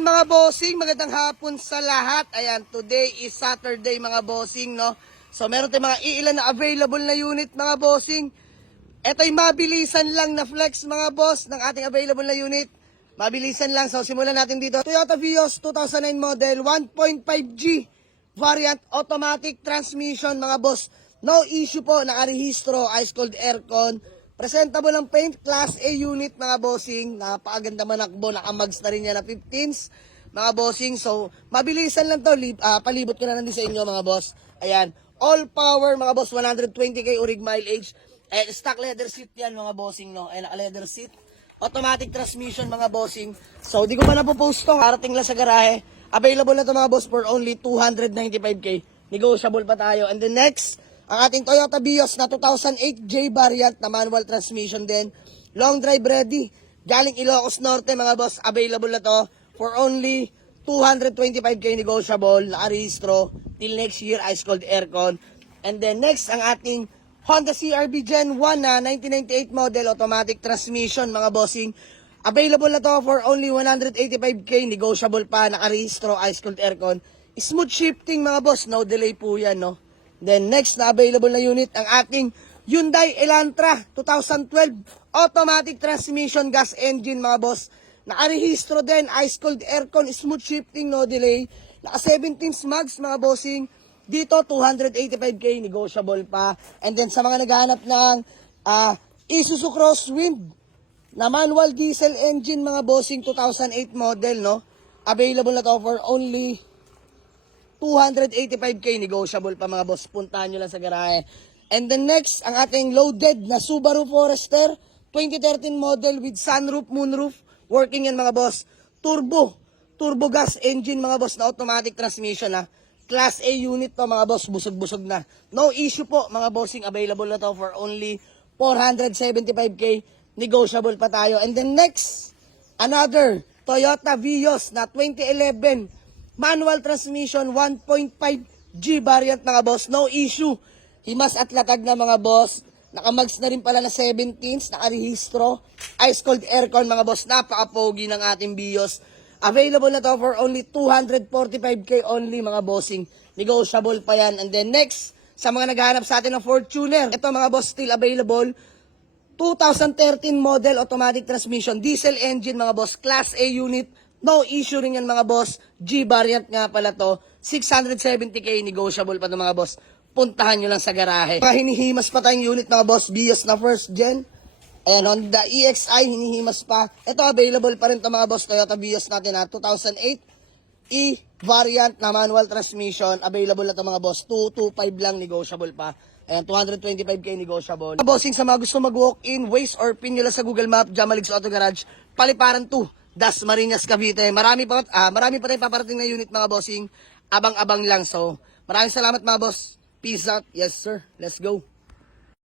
Ayan mga bossing, magandang hapon sa lahat. Ayan, today is Saturday mga bossing, no? So meron tayong mga iilan na available na unit mga bossing. Ito'y mabilisan lang na flex mga boss ng ating available na unit. Mabilisan lang, so simulan natin dito. Toyota Vios 2009 model, 1.5G variant automatic transmission mga boss. No issue po, nakarehistro, ice cold aircon. Presentable ang paint, class A unit mga bossing. Napakaganda manakbo, nakamags na rin yan na 15s mga bossing. So, mabilisan lang to, palibot ko na lang din sa inyo mga boss. Ayan, all power mga boss, 120k urig mileage. Stock leather seat yan mga bossing, no? Naka leather seat. Automatic transmission mga bossing. So, di ko pa napopost to, harating lang sa garahe. Available na to mga boss for only 295k. Negotiable pa tayo. And the next, ang ating Toyota Vios na 2008J variant na manual transmission din. Long drive ready. Galing Ilocos Norte mga boss. Available na to for only 225k negotiable. Nakarehistro till next year. Ice cold aircon. And then next ang ating Honda CR-V Gen 1 na 1998 model. Automatic transmission mga bossing. Available na to for only 185k. Negotiable pa. Nakarehistro. Ice cold aircon. Smooth shifting mga boss. No delay po yan, no? Then next na available na unit ang ating Hyundai Elantra 2012 automatic transmission gas engine mga boss. Nakarehistro din, ice cold aircon, smooth shifting, no delay. Naka 17 mags mga bossing. Dito 285k negotiable pa. And then sa mga naghahanap ng Isuzu Crosswind na manual diesel engine mga bossing 2008 model, no. Available na to for only 285k negotiable pa mga boss. Puntahan nyo lang sa garahe. And then next, ang ating loaded na Subaru Forester 2013 model with sunroof, moonroof. Working yan mga boss. Turbo gas engine mga boss na automatic transmission na. Class A unit to mga boss. Busog-busog na. No issue po mga bossing. Available na to for only 475k. Negotiable pa tayo. And then next, another Toyota Vios na 2011 manual transmission 1.5G variant mga boss. No issue. Himas at latag na mga boss. Nakamags na rin pala na 17s. Nakarehistro. Ice cold aircon mga boss. Napaka-pogi ng ating Vios. Available na to for only 245k only mga bossing. Negotiable pa yan. And then next, sa mga naghahanap sa atin ng Fortuner. Ito mga boss still available. 2013 model automatic transmission. Diesel engine mga boss. Class A unit. No issue rin yan mga boss. G variant nga pala to. 670k negotiable pa to mga boss. Puntahan nyo lang sa garahe. Mga hinihimas pa tayong unit mga boss. Vios na first gen. Ayan, Honda EXI hinihimas pa. Ito available pa rin to mga boss. Toyota Vios natin na 2008 E variant na manual transmission. Available na to mga boss. 225 lang negotiable pa. Ayan, 225k negotiable. Mga bossing sa mga gusto mag-walk-in, Waze or pin nyo lang sa Google Map. Jamaligs Auto Garage. Paliparan 2. Dasmariñas, Cavite. Marami pa tayong paparating na unit mga bossing. Abang-abang lang. So, maraming salamat mga boss. Peace out. Yes sir. Let's go.